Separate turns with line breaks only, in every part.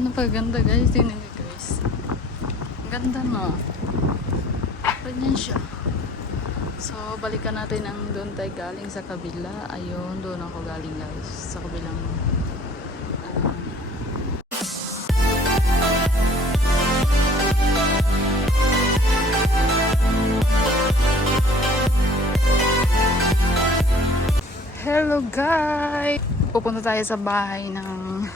Napaganda guys. Tingnan niyo guys. Ganda no. Ganyan siya. So, balikan natin ang doon tayo galing sa kabila. Ayun, doon ako galing guys. Sa kabilang ah, Hello guys! Pupunta tayo sa bahay ng...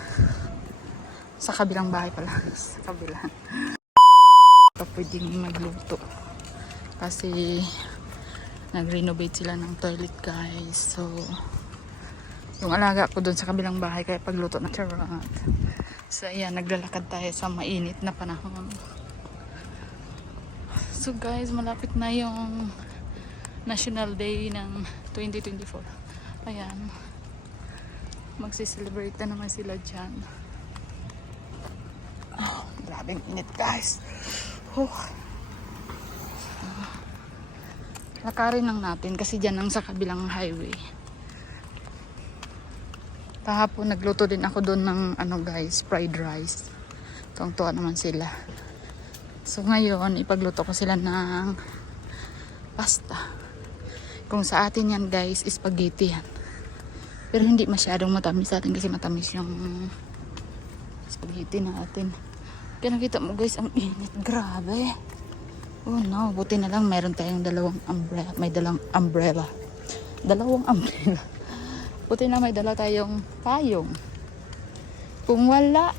Sa kabilang bahay pala. Sa kabilang. Pa pwedeng magluto. Kasi nag-renovate sila ng toilet guys. So, yung alaga ko dun sa kabilang bahay kaya pagluto ng charot. So, ayan, naglalakad tayo sa mainit na panahon. So guys, malapit na yung National Day ng 2024. Ayan. Magsi-celebrate na naman sila dyan. Grabing init guys. Oh. Lakarin lang natin kasi dyan ang sa kabilang highway. Kahapon nagluto din ako doon ng ano guys, fried rice. Tuwang-tuwa naman sila. So ngayon, ipagluto ko sila ng pasta. Kung sa atin yan guys, spaghetti yan. Pero hindi masyadong matamis sa atin kasi matamis yung spaghetti natin. Kaya nakita mo guys, ang init. Grabe. Oh no, buti na lang meron tayong dalawang umbrella. May dalang umbrella. Dalawang umbrella. Buti na may dala tayong payong. Kung wala,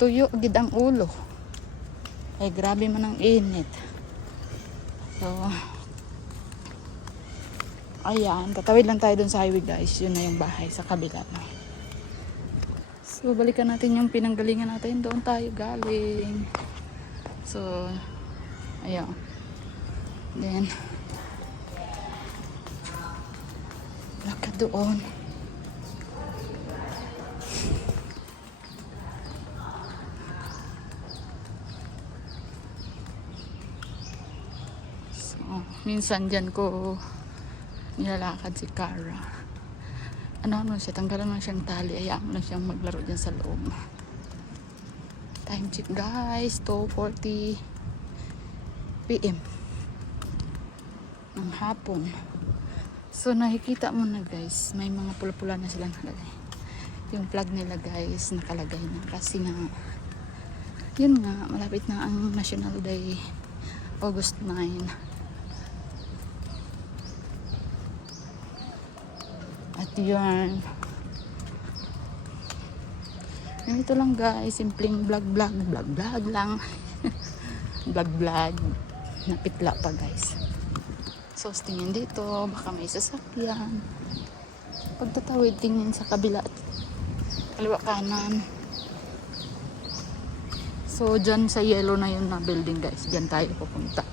tuyo gid ang ulo. Ay grabe man ang init. So, ayan, tatawid lang tayo dun sa highway guys. Yun na yung bahay sa kabila na. So, balikan natin yung pinanggalingan natin. Doon tayo galing. So, ayan. Then, lakad doon. So, minsan dyan ko nilalakad si Cara. Ano ano siya, tanggalan mo siyang tali, hayaan mo na siyang maglaro dyan sa loob. Time check guys, 2.40 PM ng hapon. So nakikita mo na guys, may mga pula-pula na silang nakalagay. Yung plug nila guys, nakalagay na kasi nga yun nga, malapit na ang National Day August 9. Yun. Ganito lang guys, simpleng vlog vlog, vlog vlog lang. vlog vlog. Napitla pa guys. So, tingin dito, baka may sasakyan. Pagtatawid, tingin sa kabila at kaliwa kanan. So, dyan sa yellow na yun na building guys. Dyan tayo pupunta.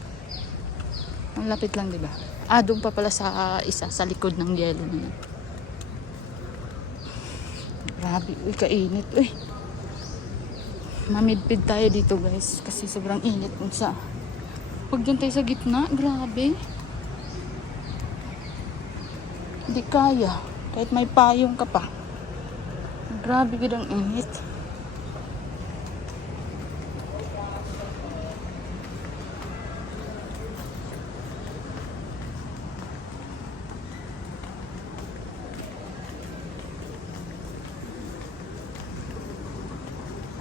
Ang lapit lang, di ba? Ah, doon pa pala sa isa, sa likod ng yellow na yun. Grabe, uy, kainit, uy. Mamidpid tayo dito guys, kasi sobrang init kung sa... Huwag dyan tayo sa gitna, grabe. Hindi kaya, kahit may payong ka pa. Grabe gid ang init.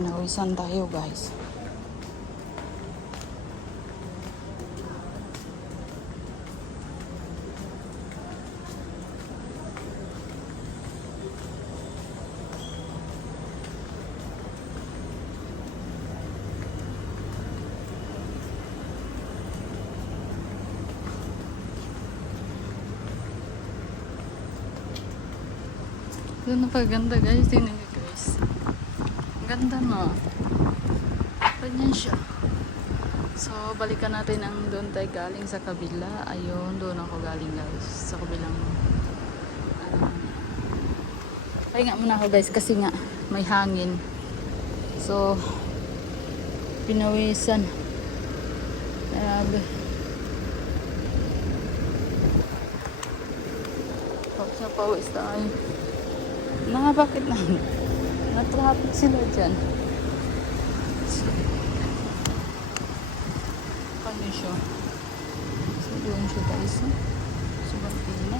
Pinawisan tayo guys. Ganun pa ganda guys. aqui. Ganda no. Ganyan siya. So, balikan natin ang doon tayo galing sa kabila. Ayun, doon ako galing guys. Sa kabilang ano. Pahinga muna ako guys kasi nga may hangin. So, pinawisan. Grabe. Pawis na pawis tayo. Mga bakit na? Natrapit sila dyan. So, Paano siya? So, doon siya guys. no? Sa Bantina.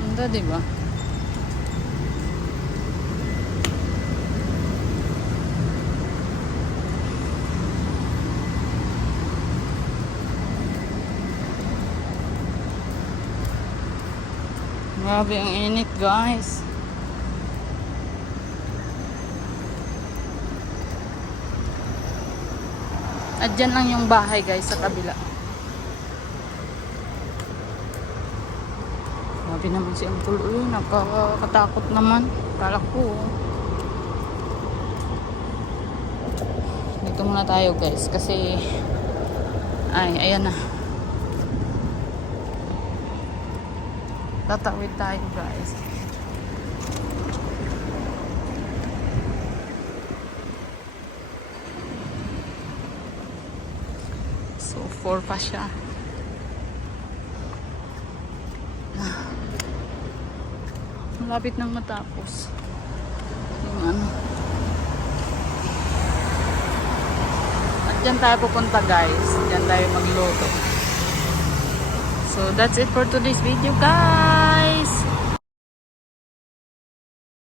Ganda, di ba? Grabe ang init guys. At dyan lang yung bahay guys sa kabila. Grabe naman si Uncle Uy, nakakatakot naman. Kala ko. oh. Dito muna tayo guys kasi ay, ayan na. Tatawid tayo guys. So, 4 pa siya. Malapit nang matapos. Yung ano. At dyan tayo pupunta guys. Dyan tayo magluto. So, that's it for today's video guys.